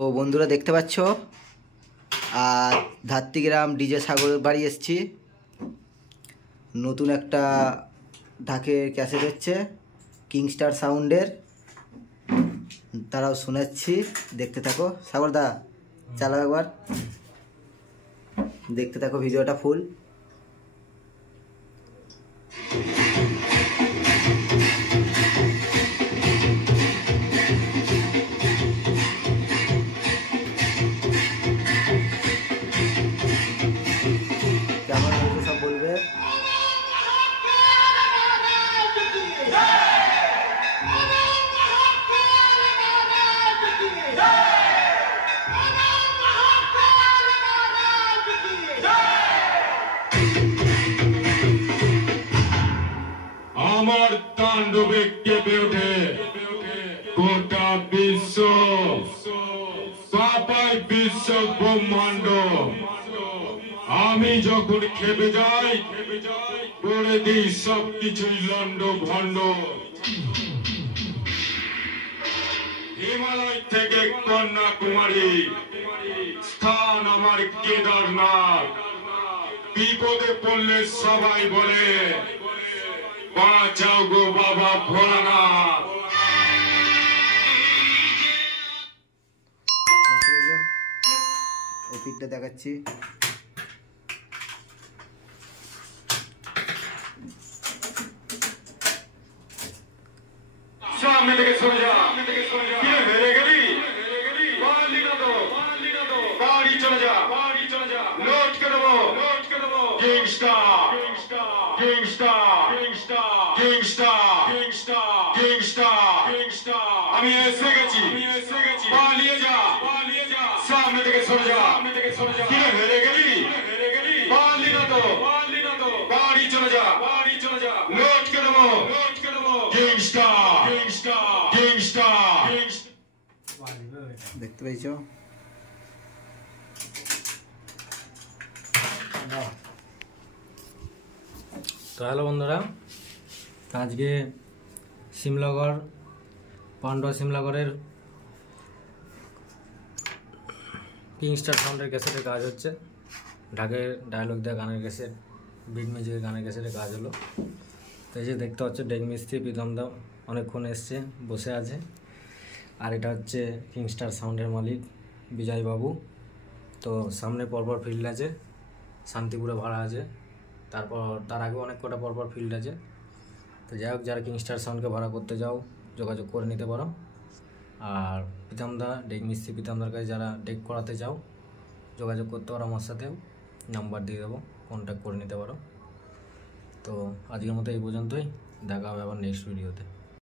ও বন্ধুরা দেখতে পাচ্ছ, আর ধাত্রীগ্রাম ডিজে সাগর বাড়ি এসছি। নতুন একটা ঢাকের ক্যাসেট হচ্ছে কিংস্টার সাউন্ডের, তারাও শোনাচ্ছি, দেখতে থাকো। সাগরদা চালাও একবার, দেখতে থাকো ভিডিওটা ফুল। কেমন হয়েছে সব বলবে। আমার তাণ্ডবে কেঁপে ওঠে গোটা বিশ্ব, পাপায় বিশ্ব ব্রহ্মাণ্ড। আমি যখন খেপে যাই করে দিই সবকিছুই লন্ড ভণ্ড। হিমালয় থেকে কন্যাকুমারী, স্থান আমার কেদারনাথ। বিপদে পড়লে সবাই বলে বাঁচাও গো বাবা ভোলানাথ। ওপিকটা দেখাচ্ছি। সামনে থেকে সরে যা, হেরে গেলি বাড়ি চলে যা, লোড করে দেবো কিংস্টার, কিংস্টার, কিংস্টার, কিংস্টার। আমি এসে গেছি, পালিয়ে যা, সামনে থেকে সরে যা। হেরে গেলি পারলি না তো, বাড়ি চলে যা, লোড করে দেবো কিংস্টার, কিংস্টার। দেখতে পেয়েছো। তো হ্যালো বন্ধুরা, আজকে শিমলাগড় পান্ডুয়া শিমলাগড়ের কিংস্টার সাউন্ডের ক্যাসেটের কাজ হচ্ছে। ঢাকের ডায়লগ দেওয়া গানের ক্যাসেট, বিট মিউজিকের গানের ক্যাসেটের কাজ হলো। তো এই যে দেখতে হচ্ছে ডেক মিস্ত্রি প্রীতম দা অনেকক্ষণ এসছে, বসে আছে। আর এটা হচ্ছে কিংস্টার সাউন্ডের মালিক বিজয়বাবু। তো সামনে পরপর ফিল্ড আছে, শান্তিপুরে ভাড়া আছে, তারপর তার আগে অনেক কটা পরপর ফিল্ড আছে। তো যাই হোক, যারা কিংস্টার সাউন্ডকে ভাড়া করতে যাও যোগাযোগ করে নিতে পারো। আর প্রীতমদা ডেক মিস্ত্রি প্রীতমদার কাছে যারা ডেক করাতে চাও যোগাযোগ করতে পারো, আমার সাথেও নাম্বার দিয়ে দেবো, কন্ট্যাক্ট করে নিতে পারো। তো আজকের মতো এই পর্যন্তই, দেখা হবে আবার নেক্সট ভিডিওতে।